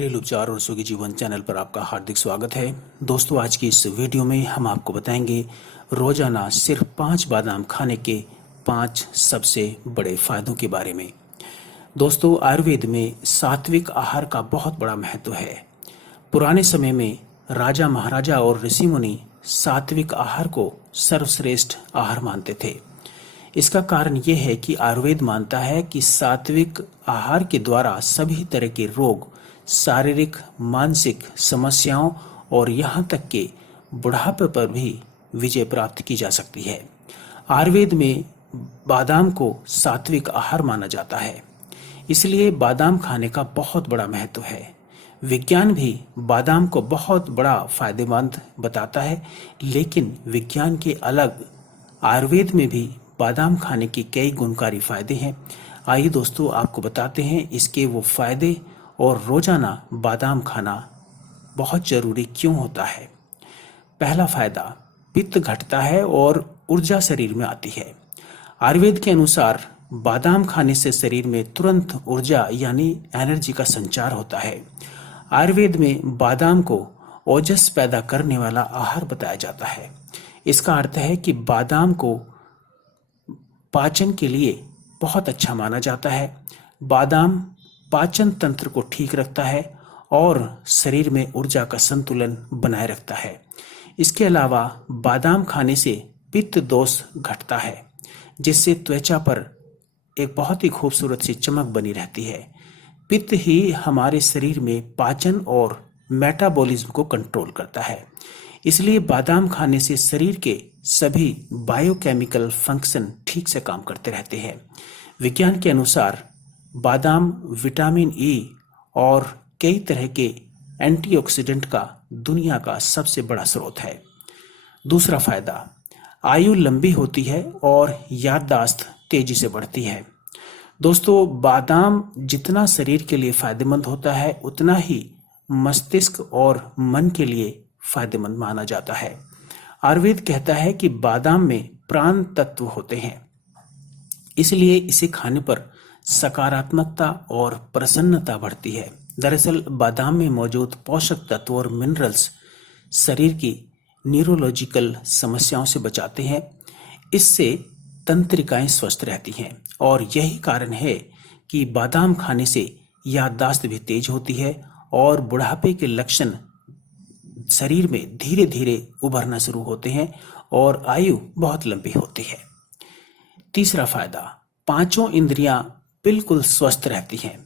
घरेलू उपचार और सुखी जीवन चैनल पर आपका हार्दिक स्वागत है। दोस्तों, आज की इस वीडियो में हम आपको बताएंगे रोजाना सिर्फ 5 बादाम खाने के 5 सबसे बड़े फायदों के बारे में। दोस्तों, आयुर्वेद में सात्विक आहार का बहुत बड़ा महत्व है। पुराने समय में राजा महाराजा और ऋषि मुनि सात्विक आहार को सर्वश्रेष्ठ आहार मानते थे। इसका कारण यह है कि आयुर्वेद मानता है कि सात्विक आहार के द्वारा सभी तरह के रोग, शारीरिक, मानसिक समस्याओं और यहाँ तक कि बुढ़ापे पर भी विजय प्राप्त की जा सकती है। आयुर्वेद में बादाम को सात्विक आहार माना जाता है, इसलिए बादाम खाने का बहुत बड़ा महत्व है। विज्ञान भी बादाम को बहुत बड़ा फायदेमंद बताता है, लेकिन विज्ञान के अलग आयुर्वेद में भी बादाम खाने के कई गुणकारी फायदे हैं। आइए दोस्तों, आपको बताते हैं इसके वो फायदे और रोजाना बादाम खाना बहुत जरूरी क्यों होता है। पहला फायदा, पित्त घटता है और ऊर्जा शरीर में आती है। आयुर्वेद के अनुसार बादाम खाने से शरीर में तुरंत ऊर्जा यानी एनर्जी का संचार होता है। आयुर्वेद में बादाम को ओजस पैदा करने वाला आहार बताया जाता है। इसका अर्थ है कि बादाम को पाचन के लिए बहुत अच्छा माना जाता है। बादाम पाचन तंत्र को ठीक रखता है और शरीर में ऊर्जा का संतुलन बनाए रखता है। इसके अलावा बादाम खाने से पित्त दोष घटता है, जिससे त्वचा पर एक बहुत ही खूबसूरत सी चमक बनी रहती है। पित्त ही हमारे शरीर में पाचन और मेटाबॉलिज्म को कंट्रोल करता है। इसलिए बादाम खाने से शरीर के सभी बायोकेमिकल फंक्शन ठीक से काम करते रहते हैं। विज्ञान के अनुसार बादाम विटामिन ई और कई तरह के एंटीऑक्सीडेंट का दुनिया का सबसे बड़ा स्रोत है। दूसरा फायदा, आयु लंबी होती है और याददाश्त तेजी से बढ़ती है। दोस्तों, बादाम जितना शरीर के लिए फायदेमंद होता है, उतना ही मस्तिष्क और मन के लिए फायदेमंद माना जाता है। आयुर्वेद कहता है कि बादाम में प्राण तत्व होते हैं, इसलिए इसे खाने पर सकारात्मकता और प्रसन्नता बढ़ती है। दरअसल बादाम में मौजूद पोषक तत्व और मिनरल्स शरीर की न्यूरोलॉजिकल समस्याओं से बचाते हैं। इससे तंत्रिकाएं स्वस्थ रहती हैं और यही कारण है कि बादाम खाने से याददाश्त भी तेज होती है और बुढ़ापे के लक्षण शरीर में धीरे धीरे उभरना शुरू होते हैं और आयु बहुत लंबी होती है। तीसरा फायदा, पांचों इंद्रियां बिल्कुल स्वस्थ रहती हैं।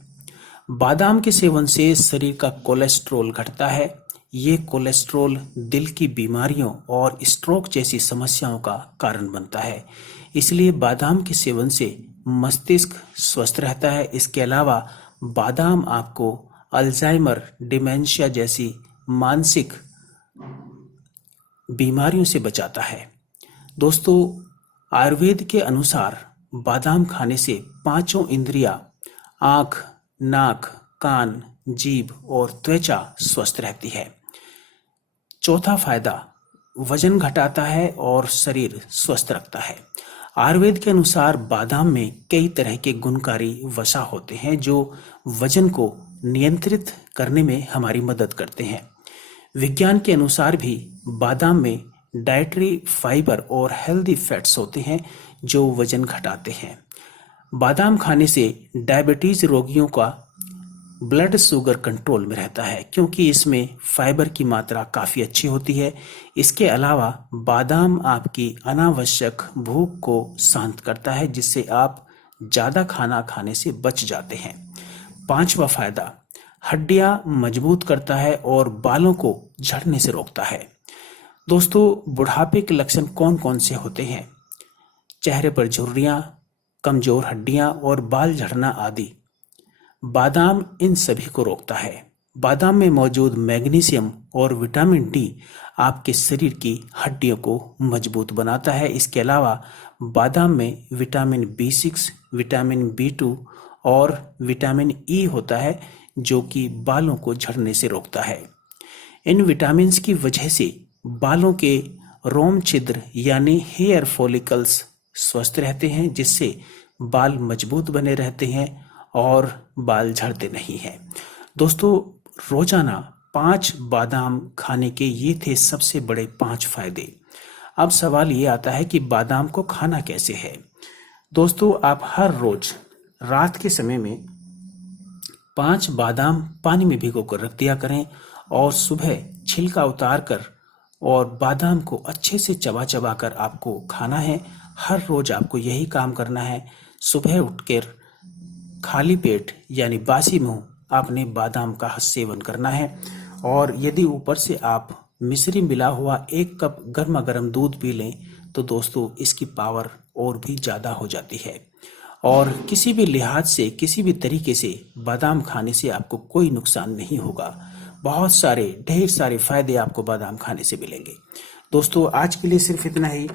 बादाम के सेवन से शरीर का कोलेस्ट्रॉल घटता है। ये कोलेस्ट्रॉल दिल की बीमारियों और स्ट्रोक जैसी समस्याओं का कारण बनता है, इसलिए बादाम के सेवन से मस्तिष्क स्वस्थ रहता है। इसके अलावा बादाम आपको अल्जाइमर, डिमेंशिया जैसी मानसिक बीमारियों से बचाता है। दोस्तों, आयुर्वेद के अनुसार बादाम खाने से पांचों इंद्रियां आंख, नाक, कान, जीभ और त्वचा स्वस्थ रहती है। चौथा फायदा, वजन घटाता है और शरीर स्वस्थ रखता है। आयुर्वेद के अनुसार बादाम में कई तरह के गुणकारी वसा होते हैं जो वजन को नियंत्रित करने में हमारी मदद करते हैं। विज्ञान के अनुसार भी बादाम में डाइटरी फाइबर और हेल्दी फैट्स होते हैं जो वजन घटाते हैं। बादाम खाने से डायबिटीज रोगियों का ब्लड शुगर कंट्रोल में रहता है, क्योंकि इसमें फाइबर की मात्रा काफ़ी अच्छी होती है। इसके अलावा बादाम आपकी अनावश्यक भूख को शांत करता है, जिससे आप ज़्यादा खाना खाने से बच जाते हैं। पांचवा फायदा, हड्डियां मजबूत करता है और बालों को झड़ने से रोकता है। दोस्तों, बुढ़ापे के लक्षण कौन कौन से होते हैं? चेहरे पर झुर्रियां, कमजोर हड्डियां और बाल झड़ना आदि। बादाम इन सभी को रोकता है। बादाम में मौजूद मैग्नीशियम और विटामिन डी आपके शरीर की हड्डियों को मजबूत बनाता है। इसके अलावा बादाम में विटामिन B6, विटामिन B2 और विटामिन ई होता है, जो कि बालों को झड़ने से रोकता है। इन विटामिन्स की वजह से बालों के रोम छिद्र यानी हेयर फॉलिकल्स स्वस्थ रहते हैं, जिससे बाल मजबूत बने रहते हैं और बाल झड़ते नहीं हैं। दोस्तों, रोजाना 5 बादाम खाने के ये थे सबसे बड़े 5 फायदे। अब सवाल ये आता है कि बादाम को खाना कैसे है। दोस्तों, आप हर रोज रात के समय में 5 बादाम पानी में भिगो कर रख दिया करें और सुबह छिलका उतार कर और बादाम को अच्छे से चबा चबा कर आपको खाना है। हर रोज आपको यही काम करना है। सुबह उठकर खाली पेट यानी बासी मुंह आपने बादाम का सेवन करना है। और यदि ऊपर से आप मिश्री मिला हुआ 1 कप गर्मा गर्म दूध पी लें तो दोस्तों इसकी पावर और भी ज़्यादा हो जाती है। और किसी भी लिहाज से, किसी भी तरीके से बादाम खाने से आपको कोई नुकसान नहीं होगा। बहुत सारे, ढेर सारे फायदे आपको बादाम खाने से मिलेंगे। दोस्तों, आज के लिए सिर्फ इतना ही।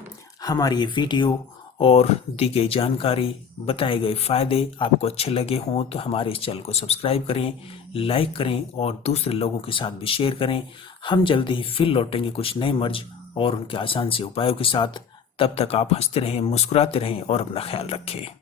हमारी ये वीडियो और दी गई जानकारी, बताए गए फायदे आपको अच्छे लगे हों तो हमारे इस चैनल को सब्सक्राइब करें, लाइक करें और दूसरे लोगों के साथ भी शेयर करें। हम जल्दी ही फिर लौटेंगे कुछ नए मर्ज और उनके आसान से उपायों के साथ। तब तक आप हंसते रहें, मुस्कुराते रहें और अपना ख्याल रखें।